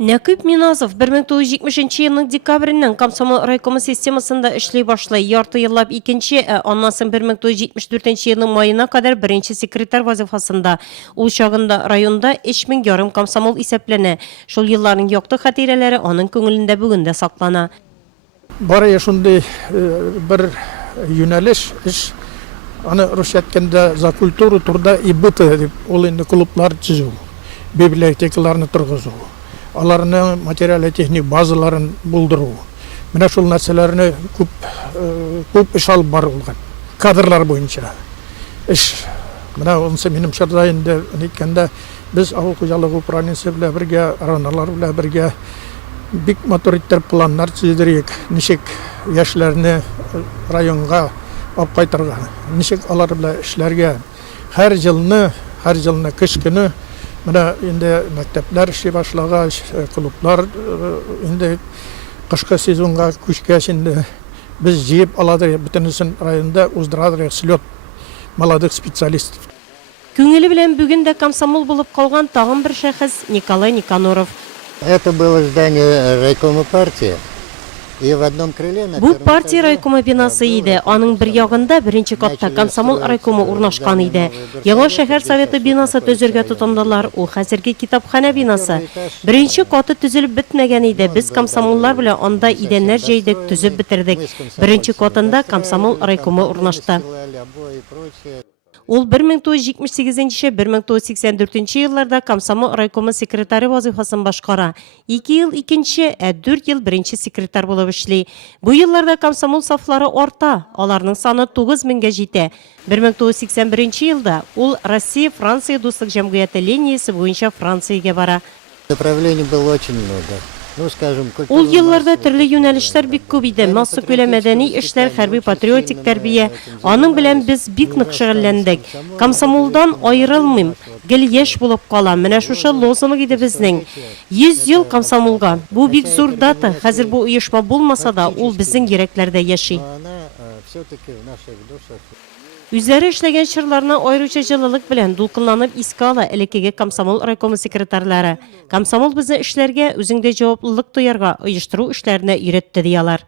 Нәкүп Миназов 1970 елның декабреннән Комсомол райкомы системасында эшләй башлый. Ярты еллап икенче, аннан 1974 елның майына кадәр беренче секретарь вазифасында. Ул чагында районда 3000 ярым комсомол исәпләнә. Шул елларның якты хатирәләре аның күңелендә бүген дә саклана. Бары шундый бер юнәлеш эш, аны русча әйткәндә за культуру турда и быты дип, ул инде клублар төзү, библиотекаларны торгызу, аларның материаль техник базаларын булдыру. Менә шул нәрсәләрне күп эш алып барылган. Кадрлар буенча эш. Менә онсы минем чорда инде әйткәндә без авыл хуҗалыгы управлениесе белән бергә, аналар белән бергә бик матур итеп планнар төзедек. Ничек яшьләрне районга алып кайтырга, ничек алар белән эшләргә. Һәр җылны кыш көне менә инде мәктәпләр эшли башлагач, клублар инде кышкы сезонга күчкәч инде без җыеп аладык бөтенесен районда уздырадык слет молодых специалистов. Күңеле белән бүген дә комсомол булып калган тагын бер шәхес Николай Никаноров. Это было здание райкома партии. И в одном крыле на Бу партия райкомы бинасы иде. Аның бер ягында беренче катта комсомол райкомы урнашкан иде. Яңа шәһәр советы бинасы төзергә тотындылар. Ул хәзерге китапханә бинасы. Беренче каты төзелеп бетмәгән иде. Без комсомоллар белән анда идәннәр җәйдек, төзеп битердек. Беренче катында комсомол райкомы урнашты. Ул 1978-1984 елларда комсомол райкомы секретаре вазифасын башкара. 2 ел икенче, 4 ел беренче секретарь булып эшли. Бу елларда комсомол сафлары арта, аларның саны 9000-гә җитә. 1981 елда ул Россия-Франция дуслык җәмгыяте линиясе буенча Франциягә бара. Направлений было очень много. Ну, скажем, Ул елларда төрле юнәлештәр бик күп иде. Массу күләм мәдәни эшләр, хәрби патриотик тәрбия. Аның белән без бик нык шөгыльләндек. Комсомолдан аерылмыйм, гел яшь булып калам. Менә шушы лозунг иде безнең. 100 ел комсомолга. Бу бик зур дата. Хәзер бу оешма булмаса да, ул безнең йөрәкләрдә яши. Үзләре эшләгән чырларына аеруча җылылык белән дулкынланып искә ала элеккеге комсомол райкомы секретарьлары. Комсомол безне эшләргә, үзеңдә җаваплылык тоярга, оештыру эшләренә өйрәтте диялар.